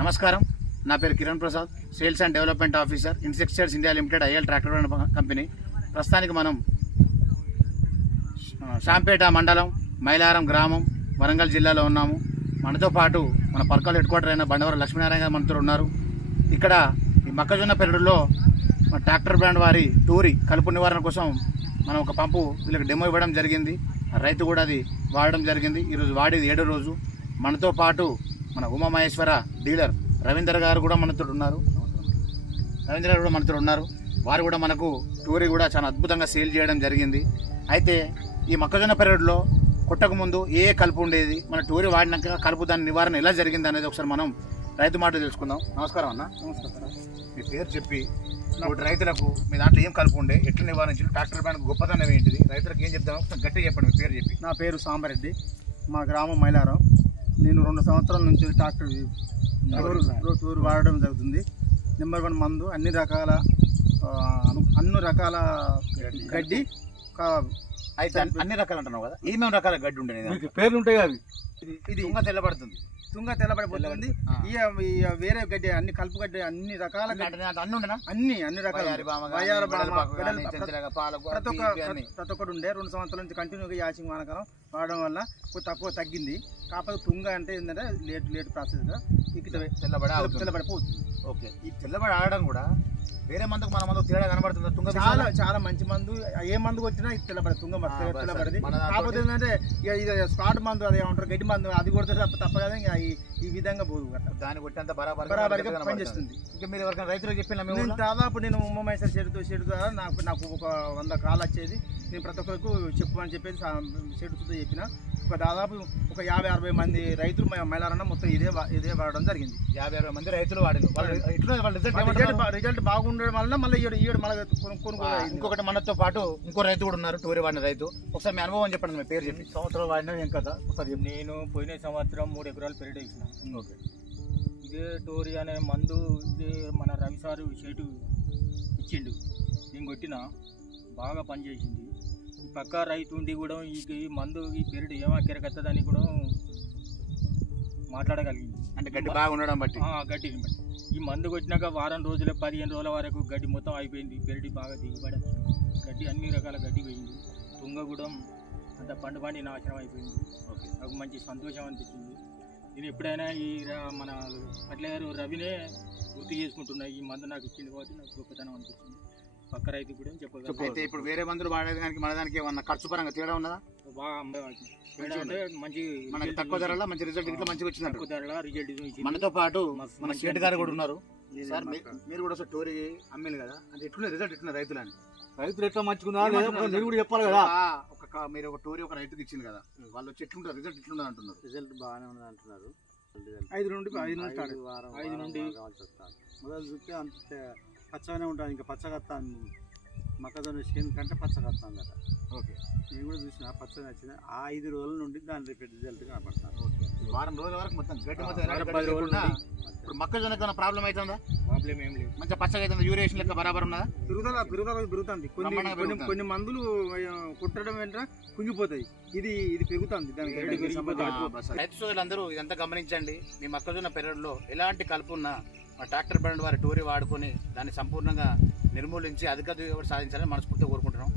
నమస్కారం, నా పేరు Kiran Prasad, sales and development officer, insecticides India limited IL tractor company. ప్రస్తుతానికి మనం శాంపేట మండలం, మైలారం గ్రామం, వరంగల్ జిల్లాలో ఉన్నాము. మనతో పాటు మన పర్కల్ హెడ్ క్వార్టర్ అయిన బండవరం లక్ష్మీనారాయణ గారు మనతో ఉన్నారు. ఇక్కడ ఈ మొక్కజొన్న పెరడులో మన ట్రాక్టర్ బ్రాండ్ వారి టూరి కలుపు నివారణ కోసం మనం ఒక పంపు వీళ్ళకి డెమో ఇవ్వడం జరిగింది. రైతు కూడా అది వాడడం జరిగింది. ఈరోజు వాడేది 7వ రోజు. మనతో పాటు మన ఉమామహేశ్వర డీలర్ రవీందర్ గారు కూడా మనతో ఉన్నారు. వారు కూడా మనకు టూరి కూడా చాలా అద్భుతంగా సేల్ చేయడం జరిగింది. అయితే ఈ మొక్కజొన్న పెరడులో కొట్టక ముందు ఏ కలుపు ఉండేది, మన టూరి వాడినాక కలుపు దాని నివారణ ఎలా జరిగింది అనేది ఒకసారి మనం రైతు మాట తెలుసుకుందాం. నమస్కారం అన్న. నమస్కారం. మీ పేరు చెప్పి రైతులకు మీ దాంట్లో ఏం కలుపు ఉండే, ఎట్లా నివారించారు, ట్రాక్టర్ బ్రాండ్ గొప్పతనం ఏంటిది, రైతులకు ఏం చెప్తామో గట్టిగా చెప్పండి. మీ పేరు చెప్పి. నా పేరు సాంబరెడ్డి, మా గ్రామం మైలారం. నేను 2 సంవత్సరాల నుంచి ట్రాక్టర్ టూర్ వాడడం జరుగుతుంది. నెంబర్ 1 మందు, అన్ని రకాల గడ్డి. అయితే అన్ని రకాలు అంటున్నావు కదా, ఏమేమి రకాల గడ్డి ఉండేది? పేర్లు ఉంటాయి అవి. ఇది తెల్లబడుతుంది, తుంగ తెల్లబడిపోతుంది. వేరే గడ్డి, అన్ని కలుపు గడ్డి, అన్ని రకాల అన్ని రకాల ప్రతి ఒక్కటి ఉండే. 2 సంవత్సరాల నుంచి కంటిన్యూగా యాసింగ్ వానకాలం వాడడం వల్ల తక్కువ తగ్గింది. కాకపోతే తుంగ అంటే ఏంటంటే లేట్ ప్రాసెస్గా తెల్లబడిపోతుంది. ఓకే, ఈ తెల్లబడి ఆడడం కూడా వేరే మందుకు మన మందుకు తేడా కనబడుతుంది. తుంగ చాలా మంచి మందు. ఏ మందు కొట్టినా ఇది తెల్లబడి, తుంగ తెల్లబడింది. కాకపోతే ఏంటంటే ఇది స్పాట్ మందు, అది ఏమంటారు గడ్డి మందు, అది కొడితే తప్ప కదా ఈ విధంగా పోదు. దాన్ని కొట్టేంత బరాబరిగా పనిచేస్తుంది. ఇంకా మీరు ఎవరికైనా రైతులకు చెప్పిన దాదాపు నేను ఉమామహేశ్వర షెడ్ ద్వారా నాకు ఒక 100 కాల్ వచ్చేది. నేను ప్రతి ఒక్కరికి చెప్పమని చెప్పేసి షెడ్తో చెప్పిన. దాదాపు ఒక 50-60 మంది రైతులు మైలారన్న మొత్తం ఇదే వాడడం జరిగింది. 50-60 మంది రైతులు వాడారు. రిజల్ట్ బాగుండడం వల్ల మళ్ళీ ఇంకొకటి మనతో పాటు ఇంకో రైతు కూడా ఉన్నారు, టూరి వాడిన రైతు. ఒకసారి మీ అనుభవం చెప్పండి, మీ పేరు చెప్పి. సంవత్సరాలు వాడినా ఏం కదా. ఒకసారి నేను పోయిన సంవత్సరం 3 ఎకరాలు పెరడు వేసిన. ఓకే, ఇదే టోరీ అనే మందు ఇదే మన రవి సారు షేటు ఇచ్చిండు. నేను కొట్టిన బాగా పనిచేసింది. ఈ పక్క రైతు ఉండి కూడా ఈ మందు ఈ పెరడు ఏమాకెరకత్తదని కూడా మాట్లాడగలిగింది. అంటే గడ్డి బాగా ఉండడం బట్టి, గడ్డిని బట్టి. ఈ మందు కొట్టినాక వారం రోజులు 15 రోజుల వరకు గడ్డి మొత్తం అయిపోయింది. పెరడి బాగా దిగుబడి గడ్డి, అన్ని రకాల గడ్డి పోయింది. తుంగ కూడా అంత పండి నాశనం అయిపోయింది. ఓకే, నాకు మంచి సంతోషం అనిపించింది. నేను ఎప్పుడైనా ఈ మన అట్లగారు రవినే గుర్తు చేసుకుంటున్నా. ఈ మందు నాకు ఇచ్చింది కాబట్టి నాకు గొప్పతనం అనిపించింది. పక్క రైతు కూడా చెప్పగలను. అయితే ఇప్పుడు వేరే మందులు వాడేదానికి మన దానికి ఏమన్నా ఖర్చు పరంగా తేడా ఉన్నదా? అంటే మంచి మనకి తక్కువ ధరలో మంచి రిజల్ట్ ఇట్లా మంచిగా వచ్చింది. తక్కువ ధరలో రిజల్ట్. మనతో పాటు మన షేట్ గారు కూడా ఉన్నారు. సార్, మీరు కూడా ఒకసారి టోరీ అమ్మిలు కదా, అంటే ఎట్లున్న రిజల్ట్ ఎట్లున్న రైతులని? రైతులు ఎట్లా మంచుకున్నా నేను కూడా చెప్పాలి కదా. మీరు ఒక టోరీ ఒక రైతుకి ఇచ్చింది కదా, వాళ్ళు వచ్చి ఎట్లుంటారు, రిజల్ట్ ఎట్లున్నది అంటున్నారు? రిజల్ట్ బాగానే ఉన్నది అంటున్నారు. 5 నుండి మొదలు చూస్తే అంత పచ్చగానే ఉంటుంది. ఇంకా పచ్చగా వస్తాను, మొక్కజొన్న చేను కంటే పచ్చగా వస్తాను కదా. ఓకే, నేను కూడా చూసిన పచ్చగా వచ్చింది. ఆ 5 రోజుల నుండి దాని రిజల్ట్ కనపడతాను. ఓకే, వారం రోజుల వరకు మొత్తం గడ్డి మొత్తం. ఇప్పుడు మొక్కజొన్న ప్రాబ్లం అవుతుందా? ప్రాబ్లం ఏం లేదు, మంచిగా పచ్చగా అవుతుంది. యూరియేషన్ లెక్క బరాబర్ ఉన్నదా? పెరుగుతుంది. కొన్ని మందులు కుట్టడం వెంట కుంగిపోతాయి. ఇది పెరుగుతుంది. రైతు సోదరులందరూ ఇదంతా గమనించండి. మీ మొక్కజొన్న పెరడులో ఎలాంటి కలుపు ఉన్నా మా ట్రాక్టర్ బ్రాండ్ వారి టూరి వాడుకొని దాన్ని సంపూర్ణంగా నిర్మూలించి అధిక దిగుబడి సాధించాలని మనస్ఫూర్తిగా కోరుకుంటున్నాం.